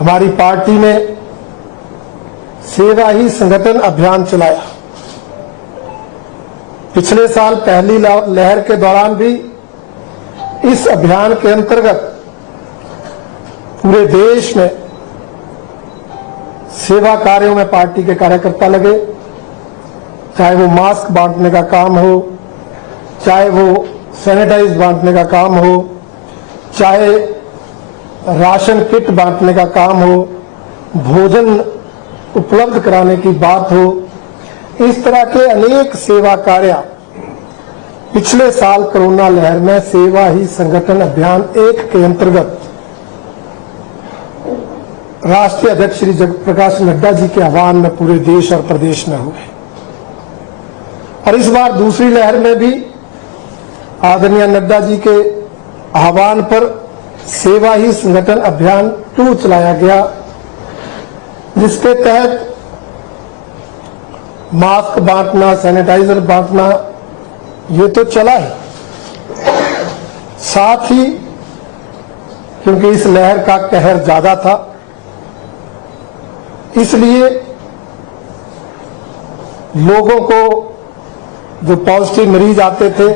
हमारी पार्टी ने सेवा ही संगठन अभियान चलाया। पिछले साल पहली लहर के दौरान भी इस अभियान के अंतर्गत पूरे देश में सेवा कार्यों में पार्टी के कार्यकर्ता लगे, चाहे वो मास्क बांटने का काम हो, चाहे वो सैनिटाइज बांटने का काम हो, चाहे राशन किट बांटने का काम हो, भोजन उपलब्ध कराने की बात हो। इस तरह के अनेक सेवा कार्य पिछले साल कोरोना लहर में सेवा ही संगठन अभियान 1 के अंतर्गत राष्ट्रीय अध्यक्ष श्री जगत प्रकाश नड्डा जी के आह्वान में पूरे देश और प्रदेश में हुए। और इस बार दूसरी लहर में भी आदरणीय नड्डा जी के आह्वान पर सेवा ही संगठन अभियान 2 चलाया गया, जिसके तहत मास्क बांटना, सैनिटाइजर बांटना ये तो चला ही, साथ ही क्योंकि इस लहर का कहर ज्यादा था, इसलिए लोगों को जो पॉजिटिव मरीज आते थे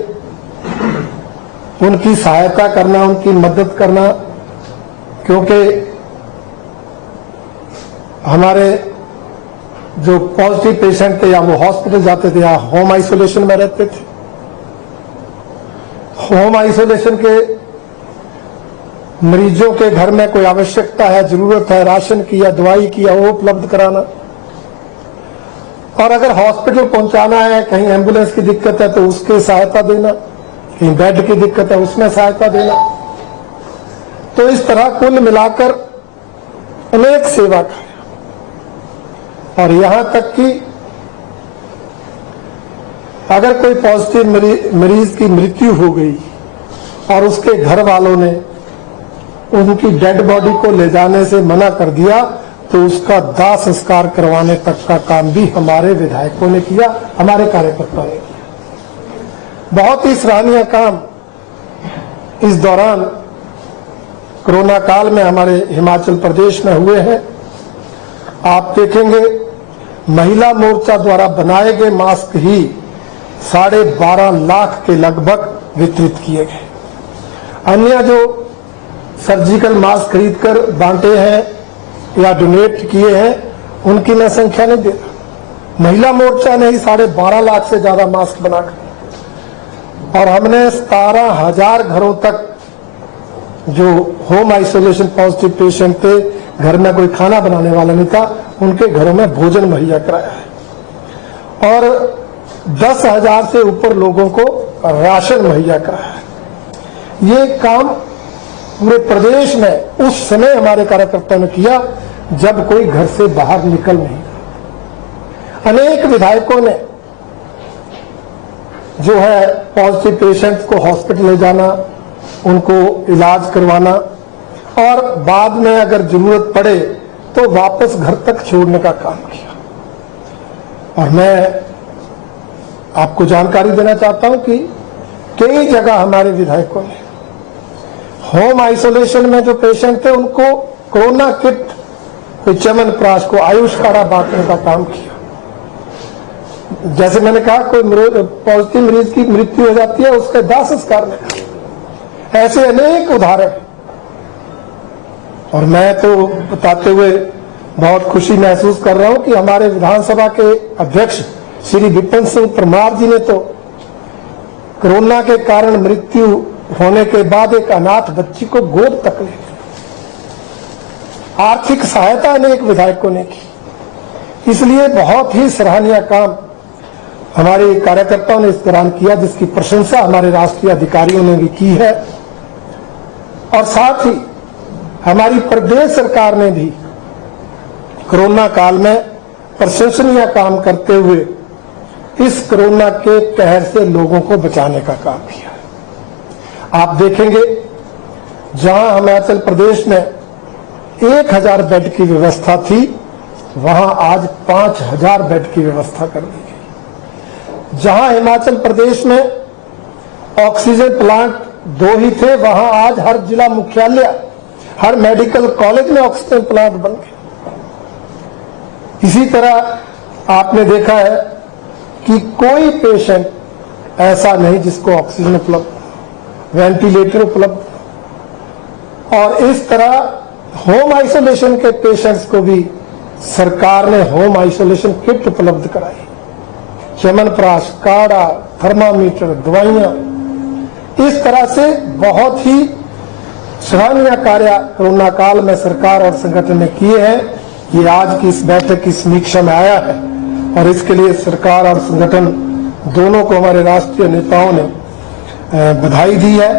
उनकी सहायता करना, उनकी मदद करना, क्योंकि हमारे जो पॉजिटिव पेशेंट थे या वो हॉस्पिटल जाते थे या होम आइसोलेशन में रहते थे। होम आइसोलेशन के मरीजों के घर में कोई आवश्यकता है, जरूरत है राशन की या दवाई की, या वो उपलब्ध कराना। और अगर हॉस्पिटल पहुंचाना है, कहीं एम्बुलेंस की दिक्कत है तो उसकी सहायता देना, कहीं बेड की दिक्कत है उसमें सहायता देना। तो इस तरह कुल मिलाकर अनेक सेवा कार्य, और यहां तक कि अगर कोई पॉजिटिव मरीज की मृत्यु हो गई और उसके घर वालों ने उनकी डेड बॉडी को ले जाने से मना कर दिया, तो उसका दाह संस्कार करवाने तक का काम भी हमारे विधायकों ने किया, हमारे कार्यकर्ताओं ने किया। बहुत ही सराहनीय काम इस दौरान कोरोना काल में हमारे हिमाचल प्रदेश में हुए हैं। आप देखेंगे महिला मोर्चा द्वारा बनाए गए मास्क ही 12.5 लाख के लगभग वितरित किए गए। अन्य जो सर्जिकल मास्क खरीदकर बांटे हैं या डोनेट किए हैं उनकी मैं संख्या नहीं दे रहा। महिला मोर्चा ने ही 12.5 लाख से ज्यादा मास्क बनाकर, और हमने 17,000 घरों तक जो होम आइसोलेशन पॉजिटिव पेशेंट थे, घर में कोई खाना बनाने वाला नहीं था, उनके घरों में भोजन मुहैया कराया है। और 10,000 से ऊपर लोगों को राशन मुहैया कराया है। ये काम पूरे प्रदेश में उस समय हमारे कार्यकर्ताओं ने किया जब कोई घर से बाहर निकल नहीं था। अनेक विधायकों ने जो है पॉजिटिव पेशेंट्स को हॉस्पिटल ले जाना, उनको इलाज करवाना, और बाद में अगर जरूरत पड़े तो वापस घर तक छोड़ने का काम किया। और मैं आपको जानकारी देना चाहता हूं कि कई जगह हमारे विधायकों ने होम आइसोलेशन में जो पेशेंट थे उनको कोरोना किट, कोई च्यवनप्राश को आयुष काढ़ा बांटने का काम किया। जैसे मैंने कहा, कोई पॉजिटिव मरीज की मृत्यु हो जाती है, उसके दाह संस्कार में ऐसे अनेक उदाहरण। और मैं तो बताते हुए बहुत खुशी महसूस कर रहा हूं कि हमारे विधानसभा के अध्यक्ष श्री विपिन सिंह परमार जी ने तो कोरोना के कारण मृत्यु होने के बाद एक अनाथ बच्ची को गोद तक ले ली। आर्थिक सहायता अनेक विधायकों ने की। इसलिए बहुत ही सराहनीय काम हमारे कार्यकर्ताओं ने इस दौरान किया, जिसकी प्रशंसा हमारे राष्ट्रीय अधिकारियों ने भी की है। और साथ ही हमारी प्रदेश सरकार ने भी कोरोना काल में प्रशंसनीय काम करते हुए इस कोरोना के कहर से लोगों को बचाने का काम किया। आप देखेंगे जहां हिमाचल प्रदेश में 1000 बेड की व्यवस्था थी, वहां आज 5000 बेड की व्यवस्था कर दी गई। जहां हिमाचल प्रदेश में ऑक्सीजन प्लांट 2 ही थे, वहां आज हर जिला मुख्यालय हर मेडिकल कॉलेज में ऑक्सीजन प्लांट बन गए। इसी तरह आपने देखा है कि कोई पेशेंट ऐसा नहीं जिसको ऑक्सीजन उपलब्ध, वेंटिलेटर उपलब्ध, और इस तरह होम आइसोलेशन के पेशेंट्स को भी सरकार ने होम आइसोलेशन किट उपलब्ध कराई, च्यवनप्राश, काढ़ा, थर्मामीटर, दवाइयां। इस तरह से बहुत ही सराहनीय कार्य कोरोना काल में सरकार और संगठन ने किए हैं। ये आज की इस बैठक की समीक्षा में आया है और इसके लिए सरकार और संगठन दोनों को हमारे राष्ट्रीय नेताओं ने बधाई दी है।